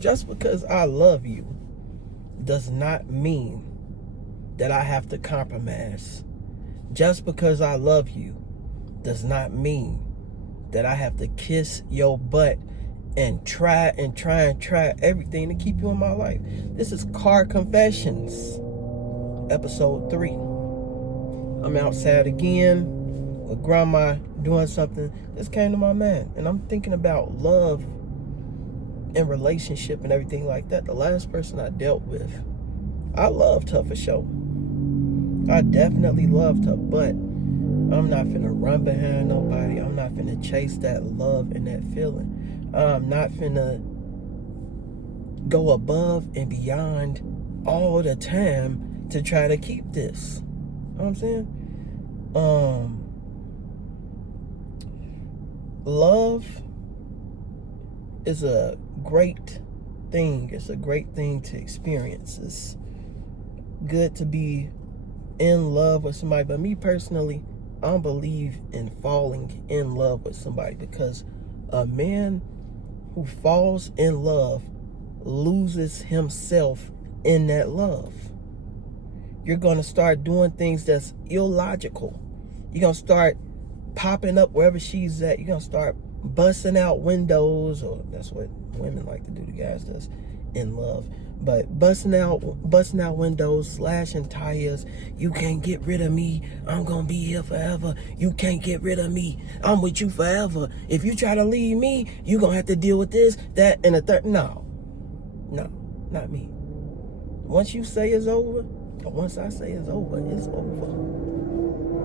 Just because I love you does not mean that I have to compromise. Just because I love you does not mean that I have to kiss your butt and try everything to keep you in my life. This is Car Confessions, episode 3. I'm outside again with grandma doing something. This came to my mind, and I'm thinking about love and relationship and everything like that. The last person I dealt with, I loved her for sure. I definitely loved her, but I'm not finna run behind nobody. I'm not finna chase that love and that feeling. I'm not finna go above and beyond all the time to try to keep this. You know what I'm saying? Love is a great thing. It's a great thing to experience. It's good to be in love with somebody, but me personally, I don't believe in falling in love with somebody, because a man who falls in love loses himself in that love. You're going to start doing things that's illogical. You're going to start popping up wherever she's at. You're going to start busting out windows, or that's what women like to do to guys that's in love. But busting out windows, slashing tires. You can't get rid of me. I'm gonna be here forever. You can't get rid of me. I'm with you forever. If you try to leave me, you gonna have to deal with this, that, and the third. No, not me. Once you say it's over, or once I say it's over, it's over.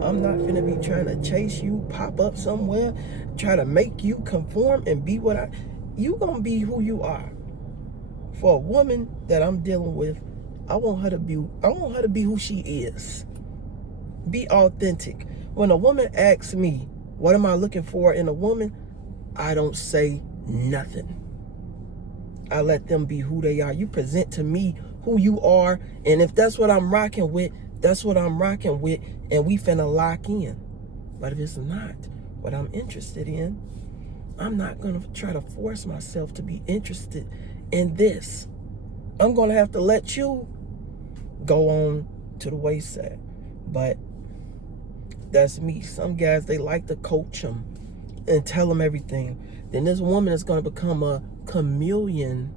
I'm not finna be trying to chase you, pop up somewhere, try to make you conform and be what you gonna be who you are. For a woman that I'm dealing with, I want her to be who she is. Be authentic. When a woman asks me, what am I looking for in a woman? I don't say nothing. I let them be who they are. You present to me who you are, and if that's what I'm rocking with, that's what I'm rocking with, and we finna lock in. But if it's not what I'm interested in, I'm not gonna try to force myself to be interested in this. I'm gonna have to let you go on to the wayside. But that's me. Some guys, they like to coach them and tell them everything. Then this woman is gonna become a chameleon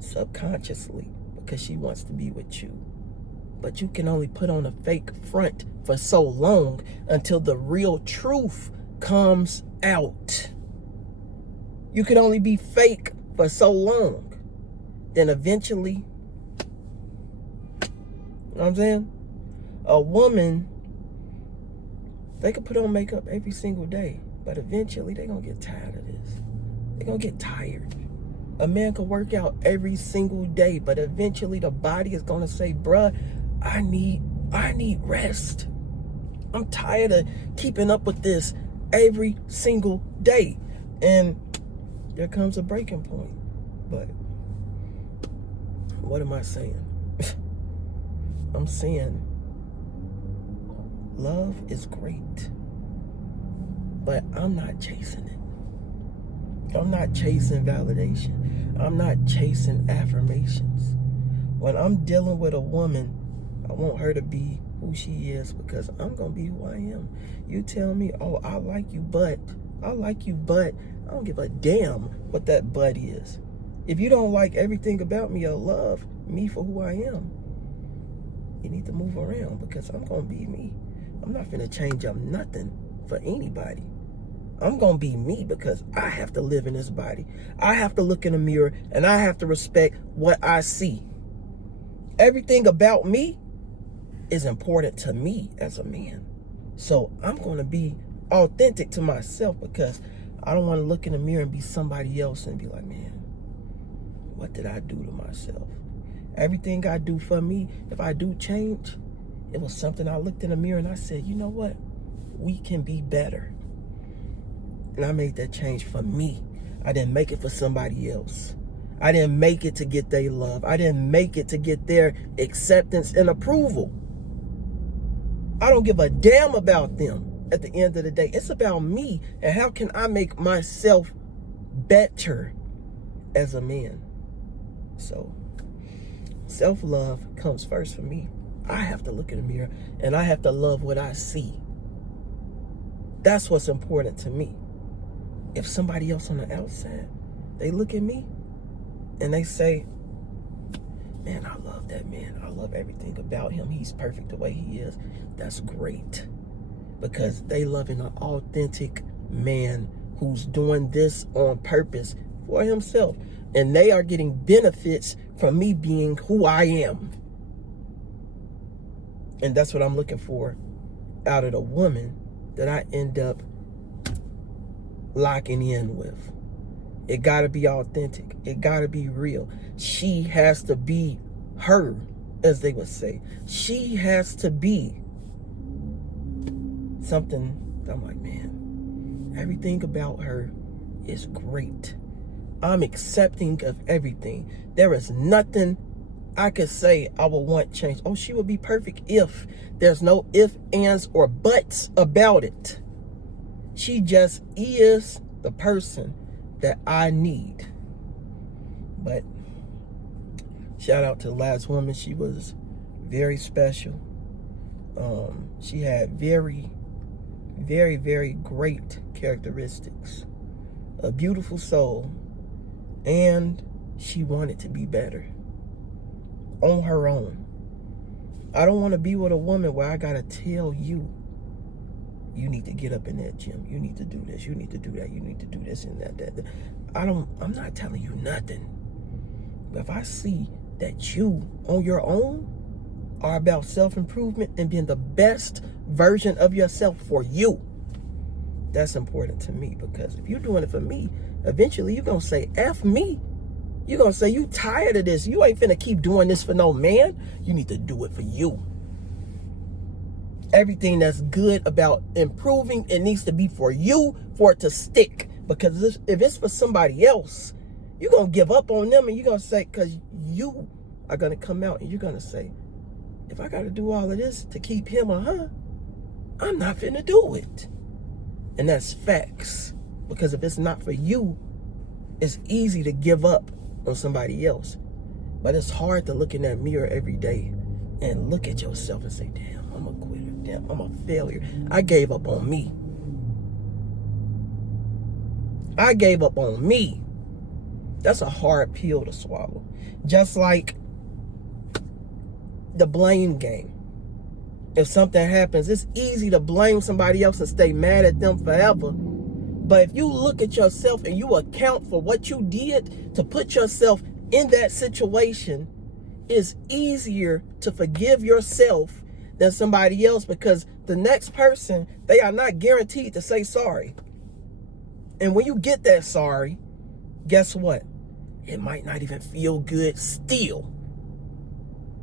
subconsciously because she wants to be with you. But you can only put on a fake front for so long until the real truth comes out. You can only be fake for so long. Then eventually, you know what I'm saying? A woman, they could put on makeup every single day, but eventually they're gonna get tired of this. They're gonna get tired. A man could work out every single day, but eventually the body is gonna say, bruh, I need rest. I'm tired of keeping up with this every single day. And there comes a breaking point. But what am I saying? I'm saying love is great, but I'm not chasing it. I'm not chasing validation. I'm not chasing affirmations. When I'm dealing with a woman, I want her to be who she is, because I'm gonna be who I am. You tell me, oh, I like you, but I don't give a damn what that but is. If you don't like everything about me or love me for who I am, you need to move around, because I'm gonna be me. I'm not gonna change up nothing for anybody. I'm gonna be me, because I have to live in this body. I have to look in the mirror, and I have to respect what I see. Everything about me is important to me as a man. So I'm gonna be authentic to myself, because I don't want to look in the mirror and be somebody else and be like, man, what did I do to myself? Everything I do for me, if I do change, it was something I looked in the mirror and I said, you know what? We can be better. And I made that change for me. I didn't make it for somebody else. I didn't make it to get their love. I didn't make it to get their acceptance and approval. I don't give a damn about them at the end of the day. It's about me, and how can I make myself better as a man. So self-love comes first for me. I have to look in the mirror and I have to love what I see. That's what's important to me. If somebody else on the outside, they look at me and they say, man, I love that man. I love everything about him. He's perfect the way he is. That's great. Because they loving an authentic man who's doing this on purpose for himself. And they are getting benefits from me being who I am. And that's what I'm looking for out of the woman that I end up locking in with. It gotta be authentic. It gotta be real. She has to be her, as they would say. She has to be something that I'm like, man, everything about her is great. I'm accepting of everything. There is nothing I could say I would want changed. Oh, she would be perfect if. There's no ifs, ands, or buts about it. She just is the person that I need. But shout out to the last woman. She was very special. She had very, very, very great characteristics. A beautiful soul. And she wanted to be better. On her own. I don't want to be with a woman where I gotta tell you, you need to get up in that gym. You need to do this. You need to do that. You need to do this and that. I'm not telling you nothing. But if I see that you on your own are about self-improvement and being the best version of yourself for you, that's important to me. Because if you're doing it for me, eventually you're going to say, F me. You're going to say, you tired of this. You ain't finna keep doing this for no man. You need to do it for you. Everything that's good about improving, it needs to be for you, for it to stick. Because if it's for somebody else, you're going to give up on them and you're going to say, because you are going to come out and you're going to say, if I got to do all of this to keep him or her, I'm not finna do it. And that's facts. Because if it's not for you, it's easy to give up on somebody else. But it's hard to look in that mirror every day and look at yourself and say, damn, I'm a quitter. Damn, I'm a failure. I gave up on me. I gave up on me. That's a hard pill to swallow. Just like the blame game. If something happens, it's easy to blame somebody else and stay mad at them forever. But if you look at yourself and you account for what you did to put yourself in that situation, it's easier to forgive yourself than somebody else, because the next person, they are not guaranteed to say sorry. And when you get that sorry, guess what? It might not even feel good still.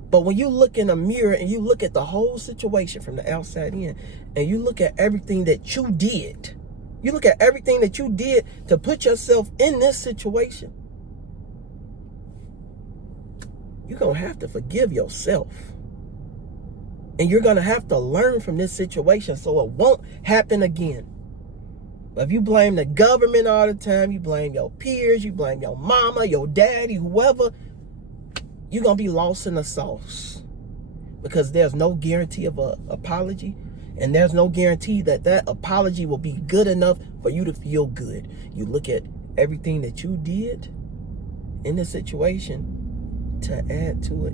But when you look in a mirror and you look at the whole situation from the outside in, and you look at everything that you did, you look at everything that you did to put yourself in this situation, you're going to have to forgive yourself. And you're going to have to learn from this situation so it won't happen again. But if you blame the government all the time, you blame your peers, you blame your mama, your daddy, whoever, you're going to be lost in the sauce. Because there's no guarantee of an apology. And there's no guarantee that that apology will be good enough for you to feel good. You look at everything that you did in this situation to add to it.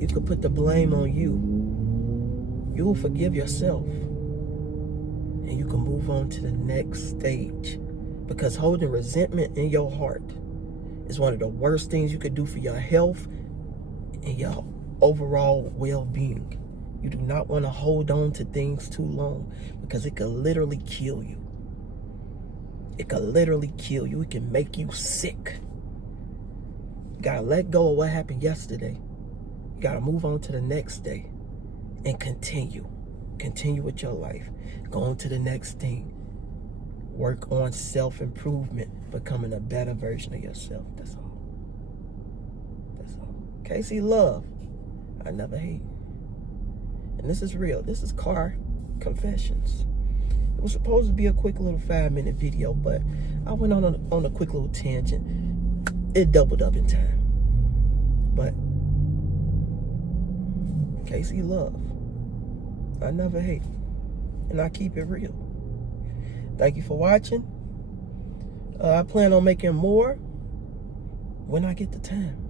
You could put the blame on you. You will forgive yourself. And you can move on to the next stage. Because holding resentment in your heart is one of the worst things you could do for your health and your overall well-being. You do not want to hold on to things too long, because it could literally kill you. It could literally kill you. It can make you sick. You got to let go of what happened yesterday. You got to move on to the next day and continue. Continue with your life. Go on to the next thing. Work on self-improvement, becoming a better version of yourself. That's all. That's all. Casey Love, I never hate. And this is real. This is Car Confessions. It was supposed to be a quick little 5-minute video, but I went on a quick little tangent. it doubled up in time. But Casey love. I never hate. And I keep it real. Thank you for watching. I plan on making more when I get the time.